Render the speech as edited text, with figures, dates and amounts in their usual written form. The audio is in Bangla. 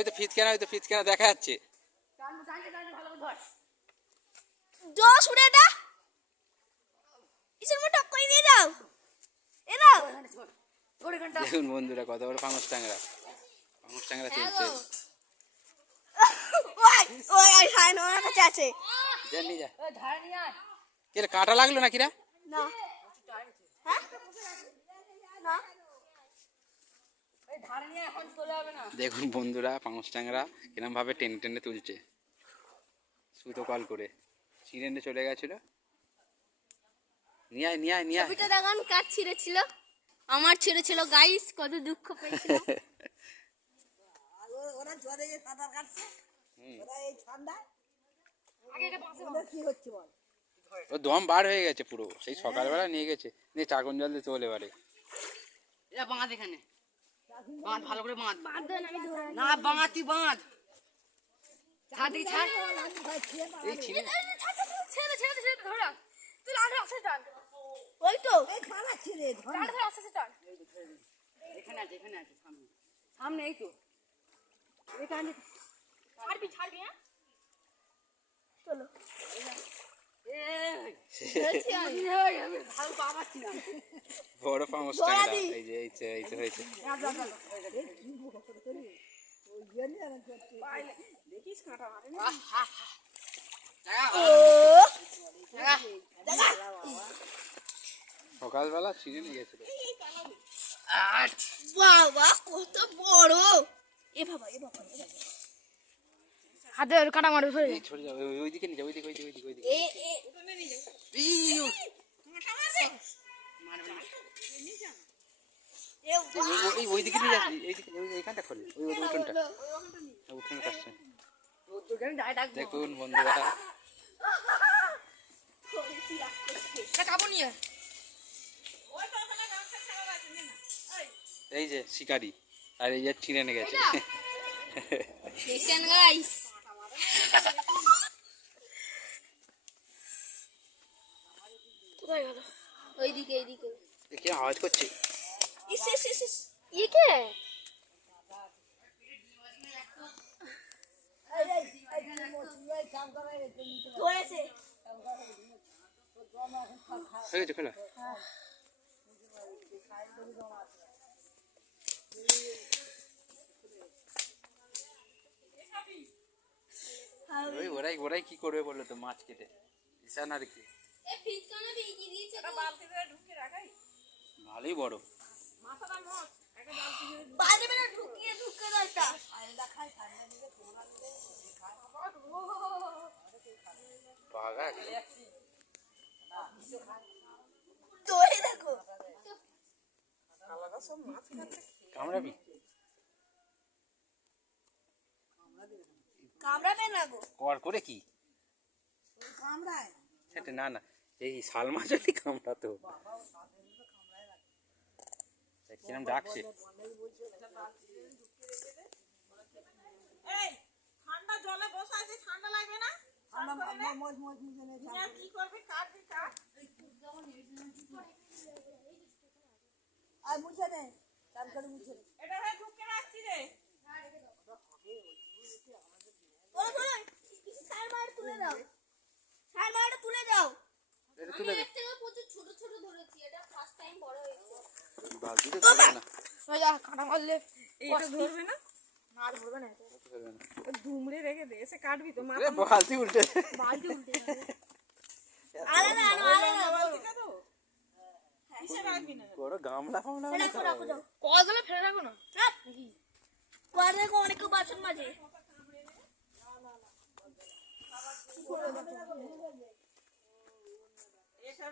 ওই তো ফিতকেনা দেখা যাচ্ছে। জোস উড়ে এটা ইসের মতো কই দিয়ে দাও এ দাও। দেখুন বন্ধুরা কত বড় পাঙস ট্যাংরা চলছে। ওই ওই আর হাই না ওর কাছে আছে। যা নিয়ে যা। কি রে, কাঁটা লাগলো নাকি রে? না হ্যাঁ না দেখুন বন্ধুরা পাঙস ট্যাংরা কিরম ভাবে টেনে টেনে তুলছে সুতো কল করে। চিড়েনে চলে গেছিল। নিয়ে আয়। ছবিটা দেখান কাজ ছিঁড়েছিল, আমার ছিঁড়েছিল গাইস, কত দুঃখ পেয়েছিলাম। ওরা জলে যে সাঁতার কাটছে, ওরা এই ঠান্ডায় কি হচ্ছে বল? ও দম বার হয়ে গেছে পুরো, সেই সকালবেলা নিয়ে গেছে, নিয়ে চাকন জল দিয়ে তোলে এবারে। এটা বাঁধ, এখানে বাঁধ, ভালো করে বাঁধ। না বাঁধ, তুই বাঁধ, ছাড় দেখি, ছাড়। এই ছিঁড়ে ছেড়ে ধরা তুই আগে আসে টান। ওই তো এই খালা ছিঁড়ে ধর টান ধরে আসে টান। এখানে আছে সামনে, সামনে এই তো এখানে। ছাড়বি হ্যাঁ চলো। আমি ভালো পা পাচ্ছি না। বড় পাঙস ট্যাংরা, এই যে হয়েছে। দেখিস কাঁটা মারে সকালবেলা ছিঁড়ে নিয়ে গেছিল। বাবা কত বড়। এ বাবা হাতে কাটা মারবে ফেলে। এই ছড়ে যাও, ওইদিকে নিয়ে যাও, ওইদিকে। এ এ ওইদিকে নিয়ে যাচ্ছি, এইখানটা খোলে, ওই উঠোনটা আসছে। দেখুন বন্ধুরা এই যে শিকারি, আর এই যে ছিঁড়ে নিয়ে গেছে। দেখেন গাইস কোথায় গেল? এইদিকে কি আওয়াজ করছে? ইস ই কে? ধরেছে হয়ে গেছে খোলা। ওরাই কি করবে বললো তো, মাছ কেটে ঈশান আর কি। ভালোই বড়। বাঘা দেখো কামড়াবি? কামড়াবে না গো। কর করে কি কামড়ায়? সেটা না, এই শাল মাছ যদি কামড়াতো। কিরম ডাকছে। এই ঠান্ডা জলে বসে আছে, ঠান্ডা লাগবে না? কি করবে? কাটবি কাট আর মুছে নে, চাল করে মুছে নে। এটা হয়ে ঢুকে রাখছি রে। তুলে দাও, সার তুলে দাও। এটা তুলে দে। প্রচুর ছোট ধরেছি, এটা ফার্স্ট টাইম বড় হয়েছে। বালতিতে ধরবে না। ওই যা কাটা মারলে এটা ধরবে না? না ধরবে না, ধরবে না। ধুমড়ে রেখে দে, এসে কাটবি তো। এ বালতি উল্টে। বালতি উল্টে যাবে। আলাদা বালতিটা তো কিসে রাখবি না? বড় গামলা ফামলা রাখো যাও। কদলে ফেলে রাখো না। নাকি কদলে অনেক বাসন মাঝে। এটা